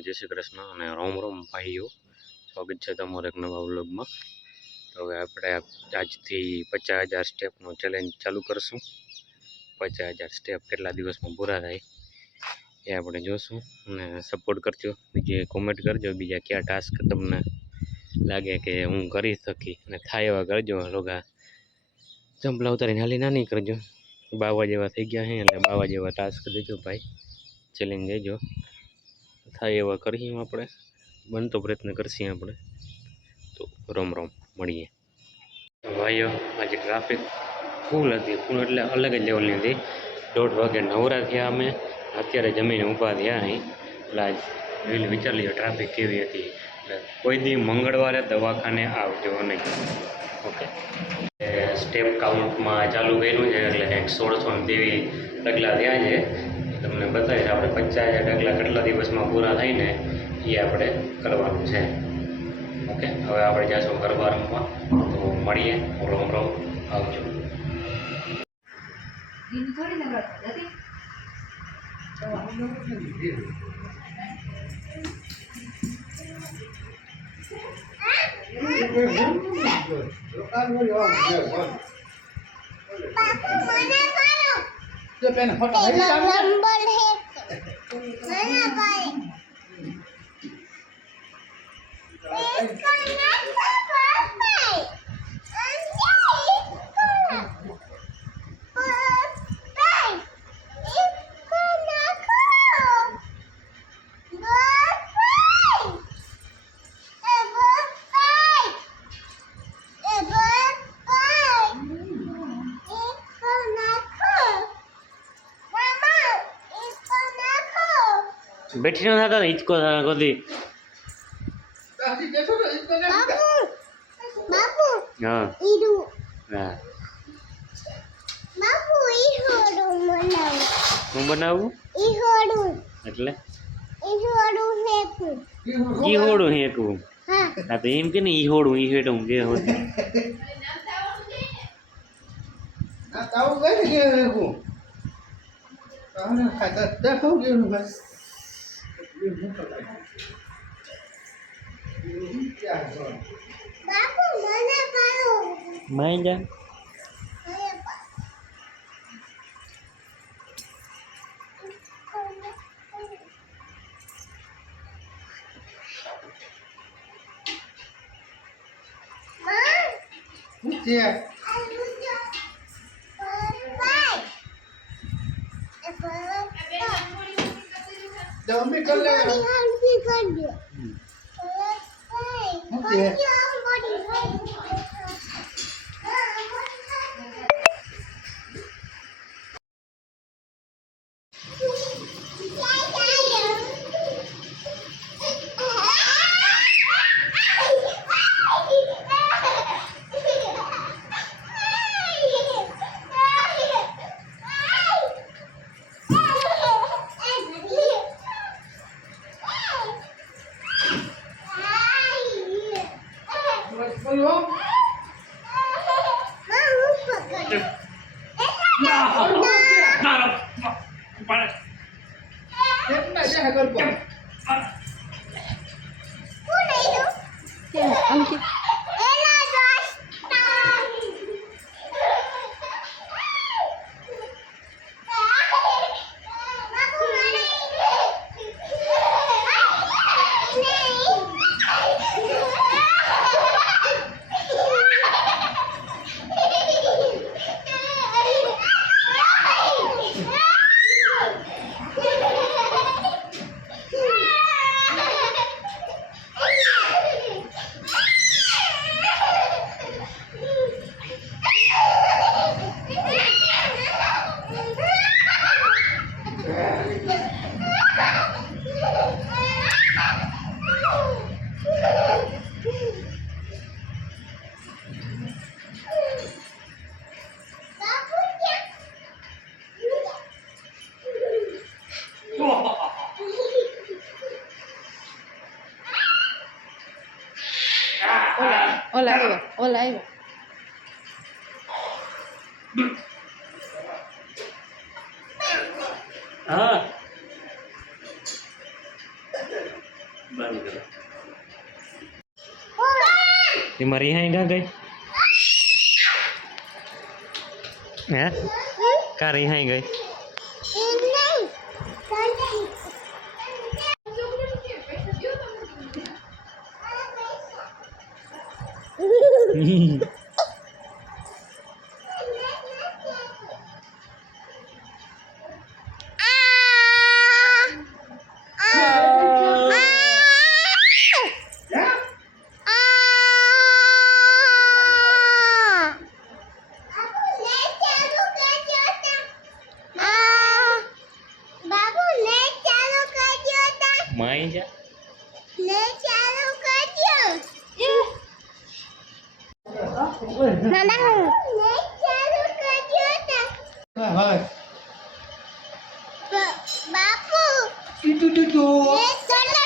બધાને જય શ્રી કૃષ્ણ અને રોમ રોમ ભાઈઓ, સ્વાગત છે તમારો એક નવા વ્લોગમાં। તો હવે આપણે આજથી 50,000 સ્ટેપનો ચેલેન્જ ચાલુ કરશું। 50,000 સ્ટેપ કેટલા દિવસમાં પૂરા થાય એ આપણે જોશું અને સપોર્ટ કરજો। બીજી કોમેન્ટ કરજો બીજા કયા ટાસ્ક તમને લાગે કે હું કરી શકી અને થાય એવા કરજો। લોકો ચંપલા ઉતારીને હાલી નાની કરજો, બાવા જેવા થઈ ગયા છે એટલે બાવા જેવા ટાસ્ક દેજો ભાઈ, ચેલેન્જ દેજો। થાય એવા કરીએ આપણે, બનતો પ્રયત્ન કરશી આપણે। તો રોમ રોમ, મળીએ ભાઈઓ। આજે ટ્રાફિક ફૂલ હતી, ફૂલ એટલે અલગ જ લેવલની હતી। 1:30 વાગે નવરા થયા અમે, અત્યારે જમીને ઊભા થયા અહીં। એટલે આજ વિચાર લીધો ટ્રાફિક કેવી હતી। એટલે કોઈ દી મંગળવારે દવાખાને આવજો નહીં, ઓકે। સ્ટેપ કાઉન્ટમાં ચાલુ કર્યું છે એટલે કંઈક 1630 ડગલા થયા છે। તમને બતાવીશ આપણે 50,000 ડગલા કેટલા દિવસમાં પૂરા થાય ને એ આપણે કરવાનું છે, ઓકે। હવે આપણે જઈશું ગરબા રમવા, તો મળીએ। રોમ રોમ, આવજો। बैठी ना था इसको गोदी हाँ हाँ હું બનાવું એટલે ઈહોડું હેકવું। હા તો એમ કે ને ઈહોડું ઈહેડું કે હોતી ના તાવ ગઈ કે હેકું તાને ખાતા દેખો કે બસ બાપુ મને પાડો માઈ જા Yeah. Don't be Hola, Eva. हाँ તમારી અહીં ક્યાં ગઈ હે કાર અહીં ગઈ માઈ જા હા બાપુ તું તું તું તું